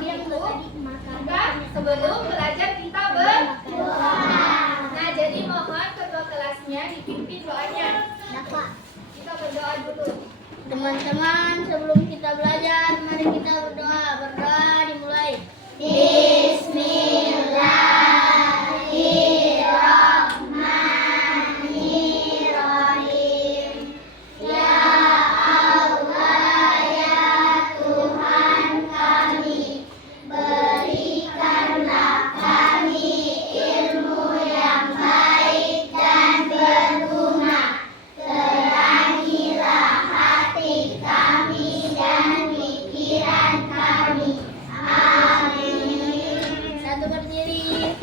itu juga sebelum belajar kita berdoa. Nah, jadi mohon ketua kelasnya dipimpin doanya. Kita berdoa dulu. Teman-teman, sebelum kita belajar, mari kita berdoa. Berdoa dimulai. Bismillahirrahmanirrahim. Ya Allah, ya Tuhan kami, berikanlah kami ilmu yang baik dan berguna. Terangilah hati kami dan pikiran kami. Amin. Satu berdiri,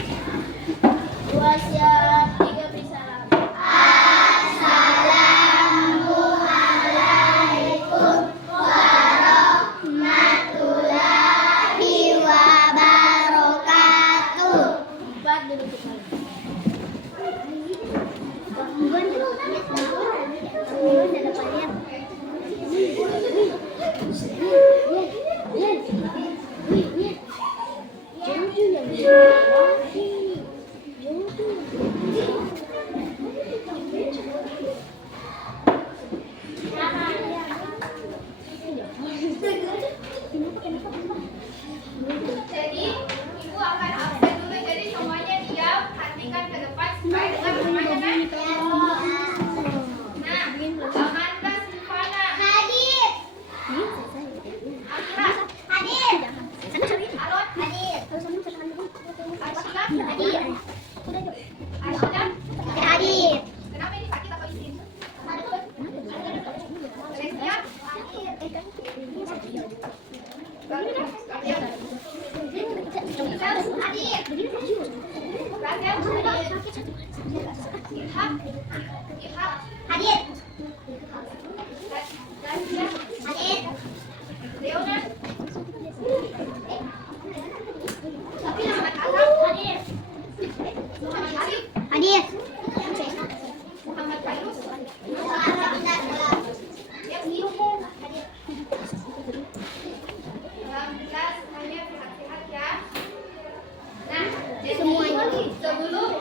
dua siap, tiga bersalam. Assalamualaikum warahmatullahi wabarakatuh. Empat duduk kembali. Jadi ibu akan absen dulu, jadi semuanya diam, perhatikan ke depan supaya dengar semuanya kan. Nah, Amanda Silvana Hadir. Amira Hadir. Alon Hadir. Arshila Hadir. Arshila. Hadir. Kenapa ini sakit atau izin? Alexia Hadir. Rachel Ilham Hadir. Razia Hadir. Leona Muhammad Azam Hadir. Muhammad Arif Hadir. Muhammad Fairuz Yasmin. Alhamdulillah semuanya sehat-sehat ya. Nah, jadi sebelum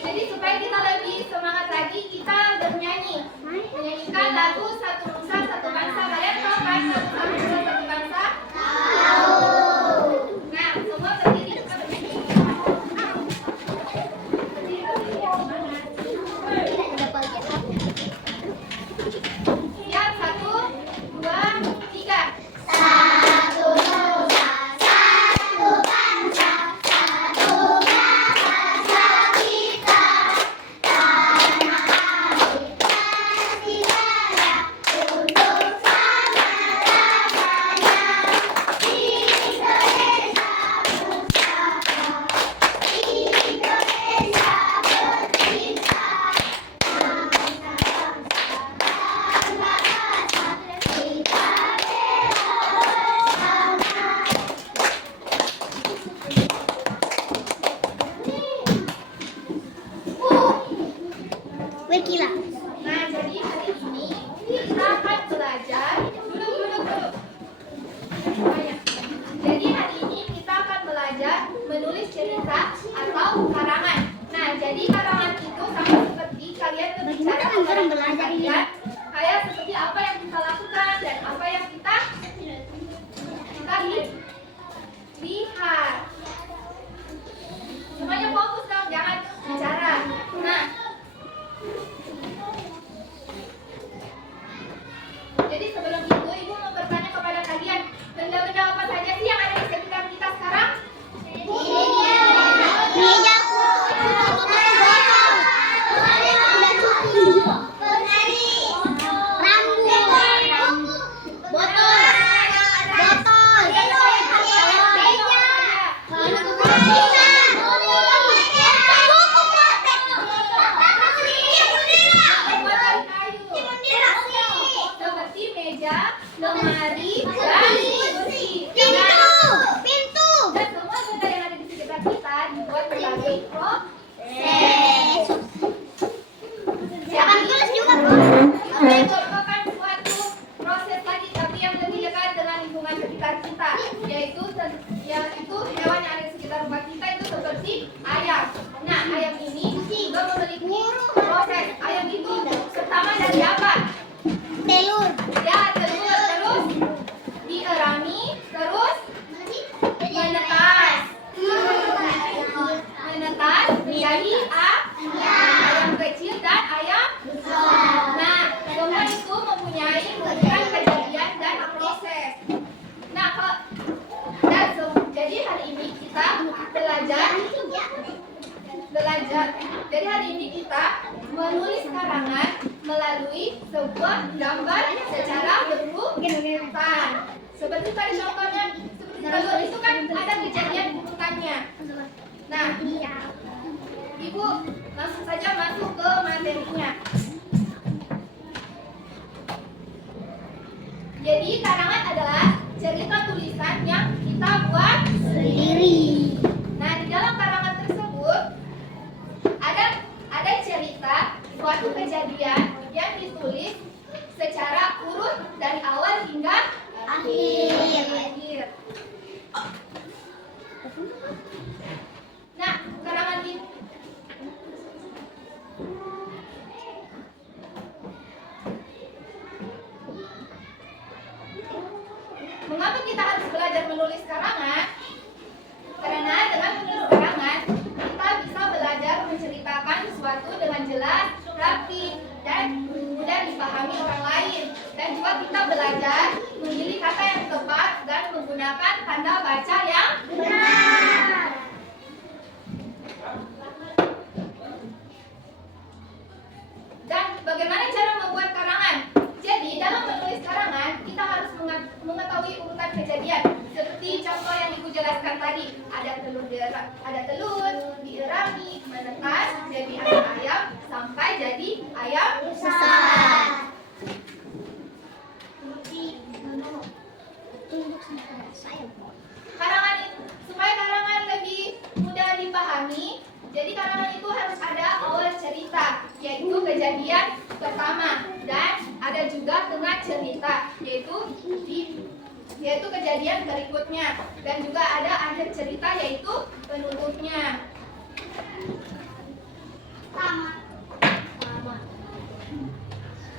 jadi supaya kita lebih semangat lagi, kita bernyanyi menyanyikan lagu Satu Nusa Satu Bangsa. Kalian tahu kan lagu Satu Nusa Satu Bangsa? Tahu. Nah, semua berdiri kita bernyanyi. Siap, 1, 2, 3. Satu Nusa, satu bangsa, satu bahasa kita. Tanah air pasti jaya untuk selama-lamanya. Indonesia bersama, Indonesia bercinta. Wekila. Nah, jadi hari ini kita akan belajar duduk. Jadi hari ini kita akan belajar menulis cerita atau karangan. Nah, jadi karangan itu sama seperti kalian berbicara kepada teman kalian, kayak seperti apa yang kita lakukan dan apa yang kita lihat. Semuanya fokus dong, jangan bicara. Nah, jadi sebelum itu ibu mau bertanya kepada kalian, benda-benda apa saja sih yang ada di sekitar kita sekarang? Meja belajar. Jadi hari ini kita menulis karangan melalui sebuah gambar secara berurutan. Seperti tadi contohnya, seperti telur itu kan ada kejadian urutannya. Nah, Ibu langsung saja masuk ke materinya. Jadi karangan adalah cerita tulisan yang kita buat Sendiri. Nah, di dalam karangan tersebut ada cerita suatu kejadian yang ditulis secara urut dari awal hingga akhir. Nah, karangan ini mengapa kita harus belajar menulis karangan? Karena dengan menulis karangan, kita bisa belajar menceritakan sesuatu dengan jelas, rapi, dan mudah dipahami orang lain. Dan juga kita belajar memilih kata yang tepat dan menggunakan tanda baca yang benar. Dan bagaimana cara membuat karangan? Jadi dalam menulis karangan, kita harus mengetahui urutan kejadian. Seperti contoh yang Ibu jelaskan tadi, ada telur dierami, menetas, jadi ayam, sampai jadi ayam besar. Karangan supaya karangan lebih mudah dipahami, jadi karangan itu harus ada awal cerita, yaitu kejadian pertama, dan ada juga tengah cerita, yaitu kejadian berikutnya, dan juga ada akhir cerita, yaitu penutupnya.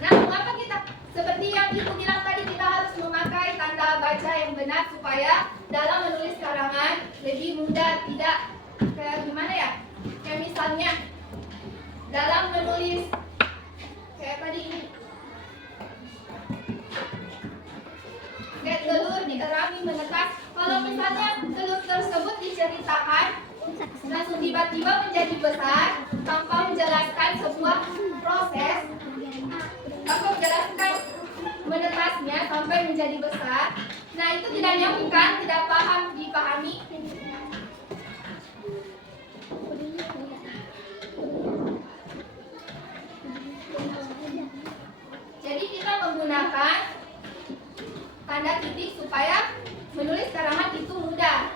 Nah, mengapa kita seperti yang Ibu bilang tadi, kita harus memakai tanda baca yang benar supaya dalam menulis karangan lebih mudah, tidak kayak gimana ya? Kayak misalnya dalam menulis kayak tadi ini, kayak telur dierami, menetas. Kalau misalnya telur tersebut diceritakan langsung tiba-tiba menjadi besar tanpa menjelaskan sebuah proses, tanpa menjelaskan menetasnya sampai menjadi besar, nah itu tidak nyambung kan, tidak dipahami. Jadi kita menggunakan tanda titik supaya menulis karangan itu mudah.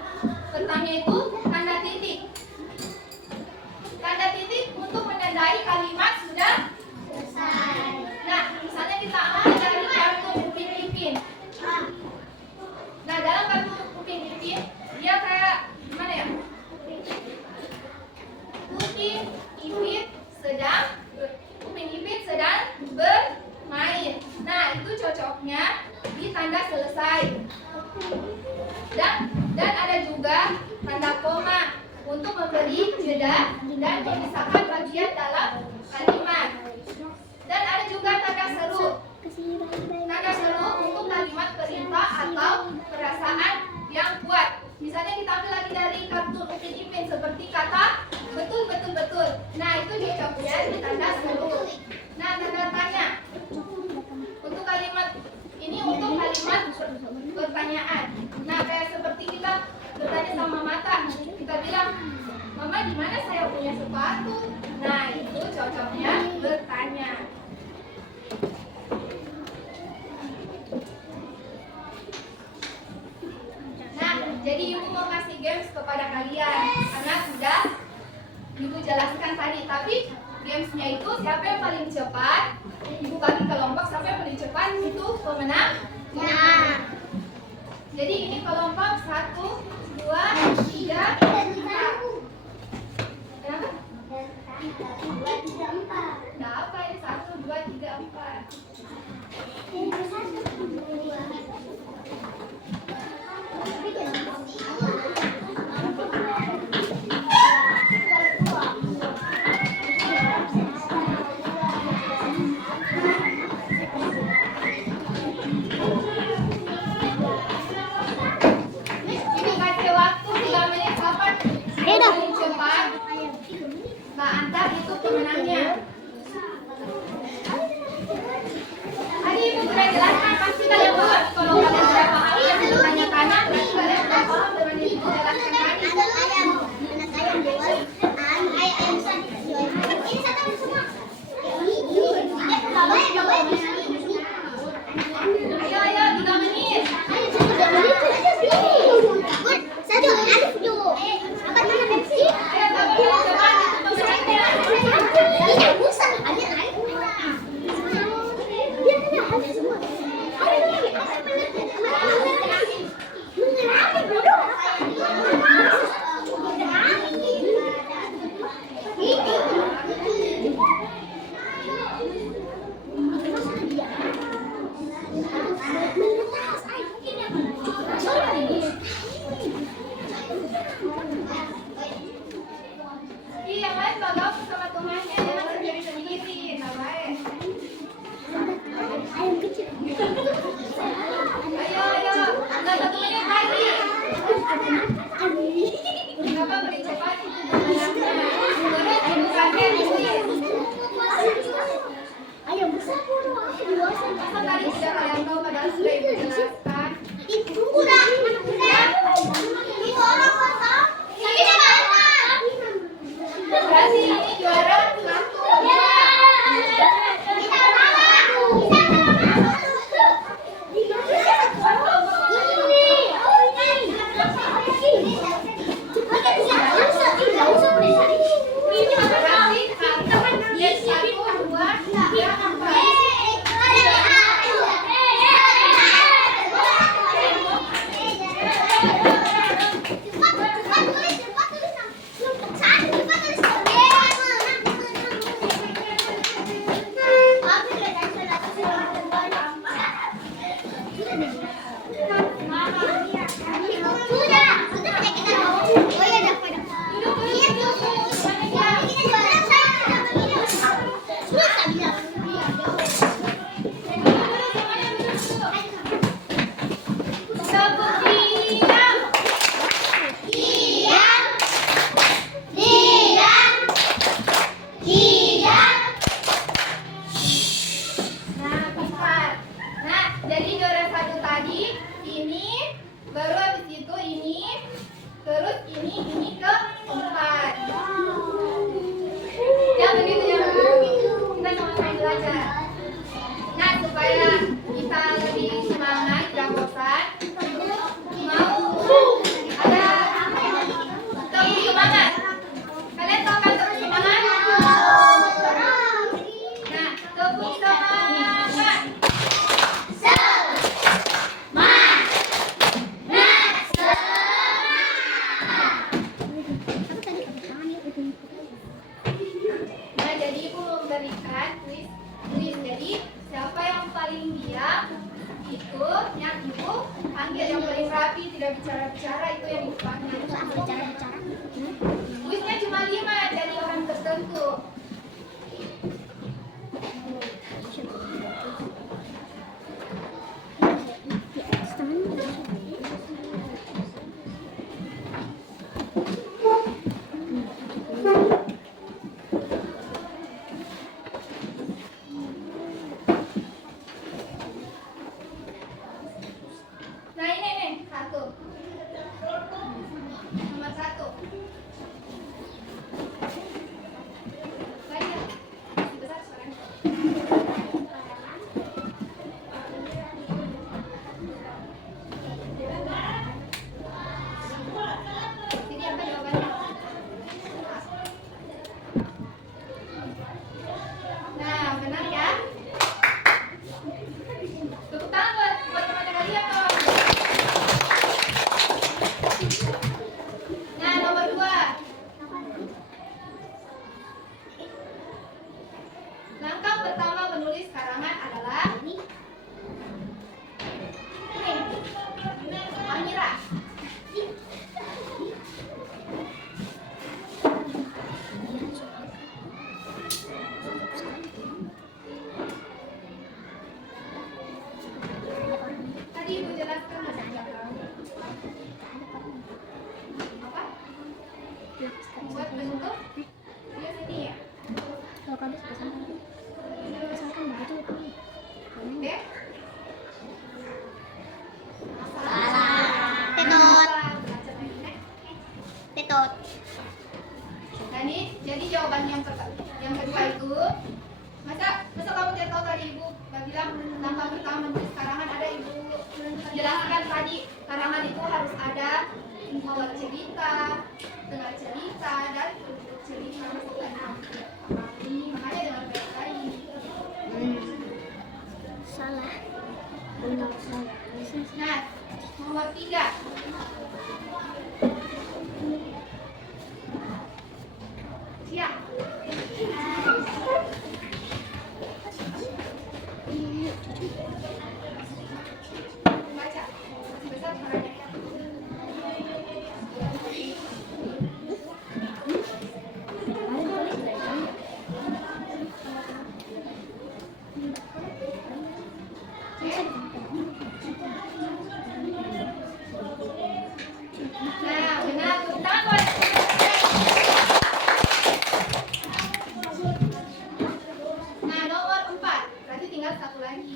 Pertama itu tanda titik. Tanda titik untuk menandai kalimat sudah selesai. Nah, misalnya kita ambil dari kartu Upin Ipin. Nah, dalam kartu Upin Ipin, dia kayak gimana ya? Upin Ipin sedang bermain. Nah, itu cocoknya di tanda selesai. Dan ada juga tanda koma untuk memberi jeda dan memisahkan bagian dalam kalimat. Dan ada juga tanda seru. Tanda seru untuk kalimat perintah atau perasaan yang kuat. Misalnya kita ambil lagi dari kartu Upin Ipin seperti kata betul betul betul. Nah, itu cocoknya di tanda seru. Nah, tanda tanya untuk kalimat ini untuk kalimat pertanyaan. Nah, kayak seperti kita bertanya sama mata, kita bilang, "Mama, di mana saya punya sepatu?" Nah, itu cocoknya bertanya. Nah, jadi Ibu mau kasih games kepada kalian karena sudah Ibu jelaskan tadi. Tapi gamesnya itu siapa yang paling cepat, Ibu bagi kelompok, siapa yang paling cepat itu pemenang. Nah, Jadi ini kelompok 1, 2, 3, 4. Kenapa? 2, 3, 4. Nah, apa ini 1, 2, 3, 4? Ibu kasih pemenangnya. Tadi Ibu sudah jelaskan, pasti kalian paham. Kalau kalian sudah paham, kalian bertanya-tanya, berarti kalian sudah paham dengan yang Ibu jelaskan tadi. Ayo, 3 menit. Ayo, coba itu pemenangnya. Ih, yang lain kalau sama temannya jangan sendiri-sendiri, tak baik. Ayo, udah 1 menit lagi. Kenapa beri cepat itu pemenangnya? Terus Ibu pakai kuis. Masa tadi sudah kalian tahu padahal sudah Ibu jelaskan. Berarti ini juara 1. Berarti 1, 2, 3, 4. Nah, jadi juara 1 tadi ini, baru habis itu ini, terus ini keempat. Jangan begitu, jangan begitu. Kita sama-sama belajar. Nah, supaya kita lebih semangat, tidak bosan, mau ada terus semangat. Kalian tahu kan terus semangat? Nah, tepuk semangat. jawaban yang kedua itu, masa kamu tidak tahu tadi ibu bilang langkah pertama menulis karangan ada ibu menjelaskan tadi karangan itu harus ada awal cerita, tengah cerita, dan penutup cerita. Makanya dengan baik-baik. Salah. Nah, nomor 3. Siap. Baca. Besar suaranya. Nah, benar. Tangan. Nah, nomor 4. Berarti tinggal satu lagi.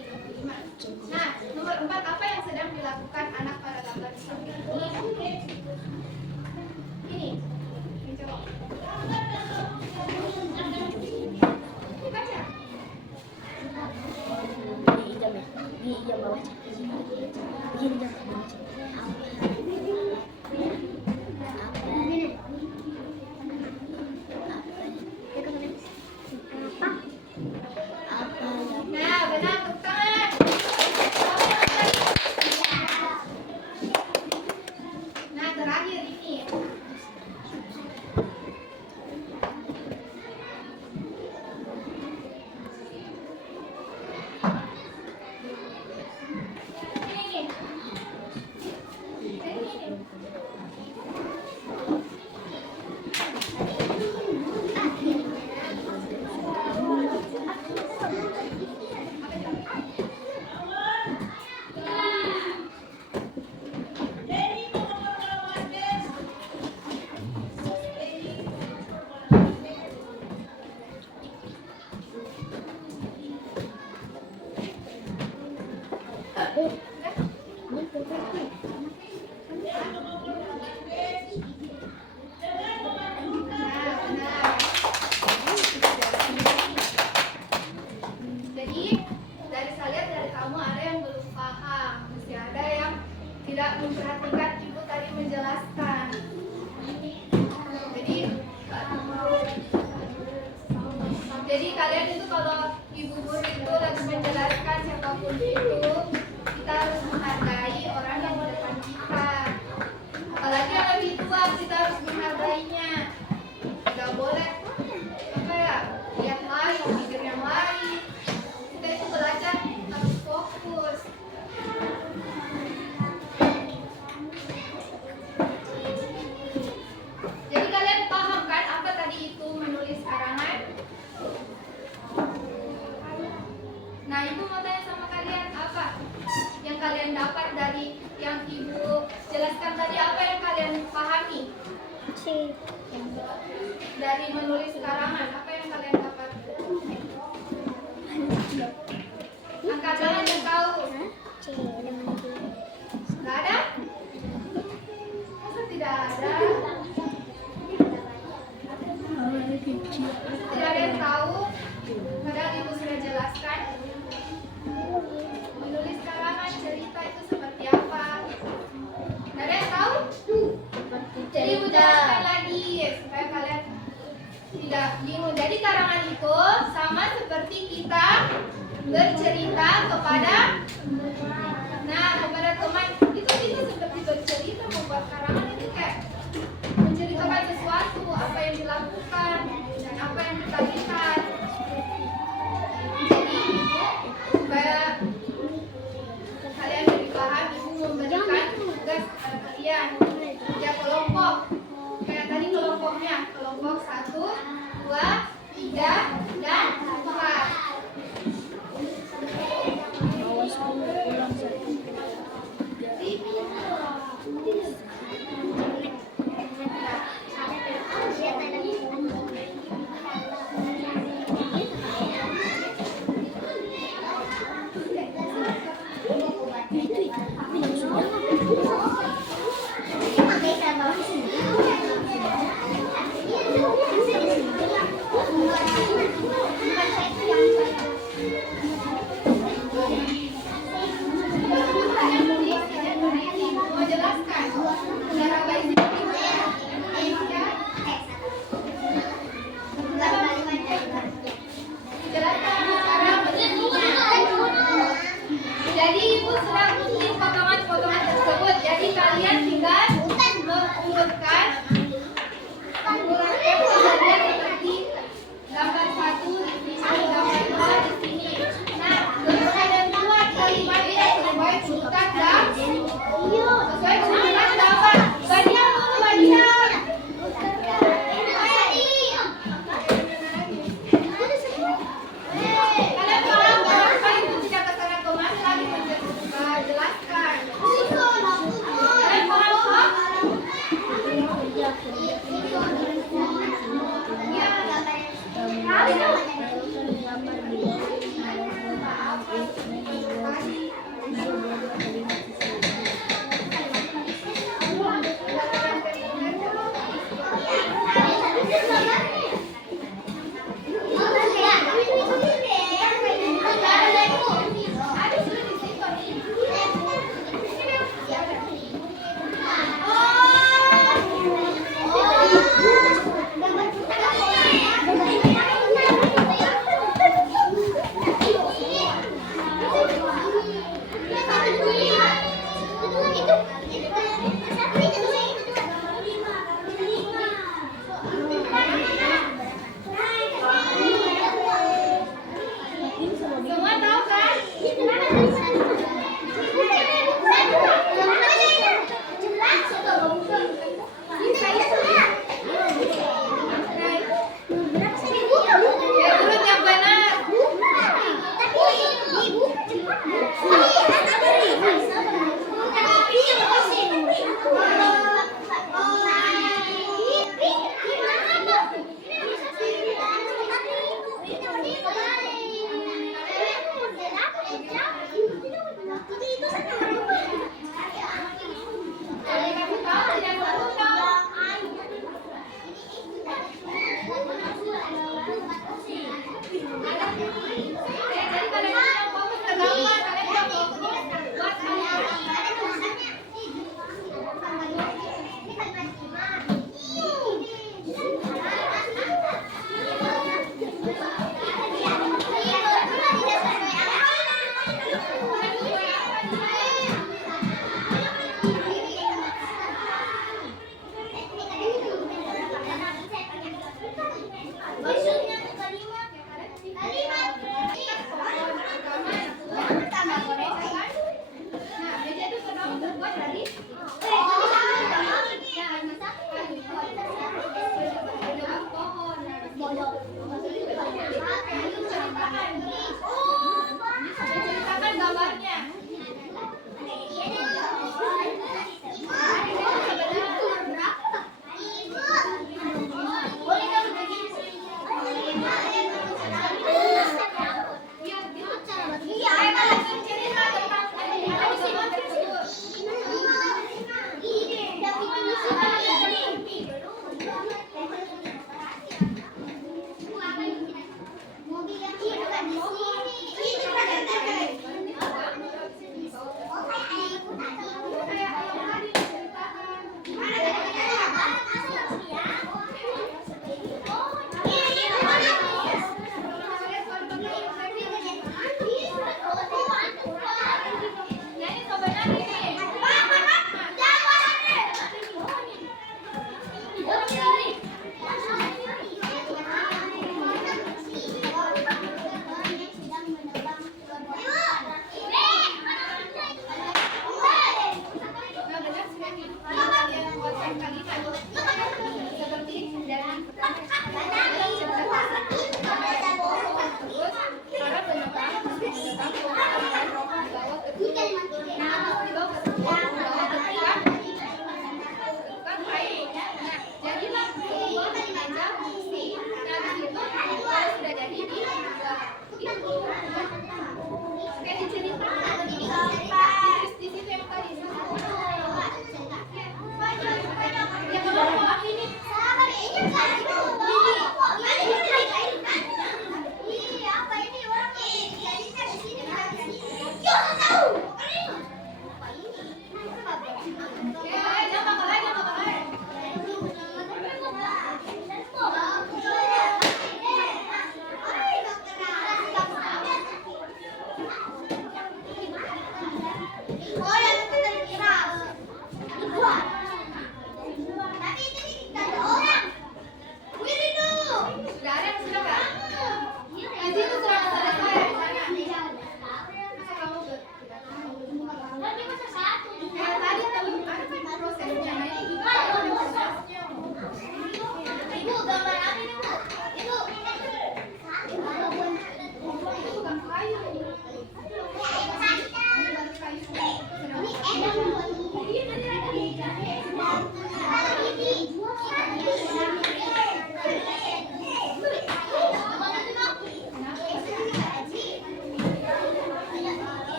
Nah, nomor 4, apa yang sedang dilakukan anak pada gambar seperti ini? Ini. Ini coba. Baca. Di jam bawah. Begini jam bawah. Nah, benar, tepuk tangan. Nah, terakhir ini. Jadi dari saya lihat dari kamu ada yang belum paham, masih ada yang tidak memperhatikan ibu tadi menjelaskan. Jadi kalian itu kalau ibu guru itu lagi menjelaskan siapapun itu, kita harus menghargai orang yang di depan kita. Apalagi yang lebih tua, kita harus menghargainya. Tidak boleh lihat lain, pikir yang lain. Kita itu belajar harus fokus. Jadi kalian paham kan apa tadi itu menulis karangan? Nah, ibu mau tanya sama kalian, apa yang kalian dapat dari yang ibu jelaskan tadi? Apa yang kalian pahami dari menulis karangan? Apa yang kalian dapat? Angkat tangan yang tahu. Nggak ada? Masa tidak ada? Tidak ada yang tahu? Padahal ibu sudah jelaskan. Menulis karangan cerita itu seperti apa? Nggak ada yang tahu? Jadi ibu jelaskan lagi supaya kalian tidak bingung. Jadi karangan itu sama seperti kita bercerita kepada teman. Itu seperti bercerita, membuat karangan itu kayak menceritakan sesuatu, apa yang dilakukan dan apa yang kita lihat. Jadi supaya kalian lebih paham, ibu memberikan tugas kepada kalian. Ya, kelompok. Kayak tadi kelompoknya, kelompok 1, 2, 3, dan 4.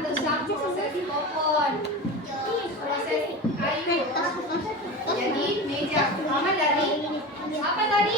atau siang proses pohon, proses kayu. Jadi meja. Mama dari apa tadi?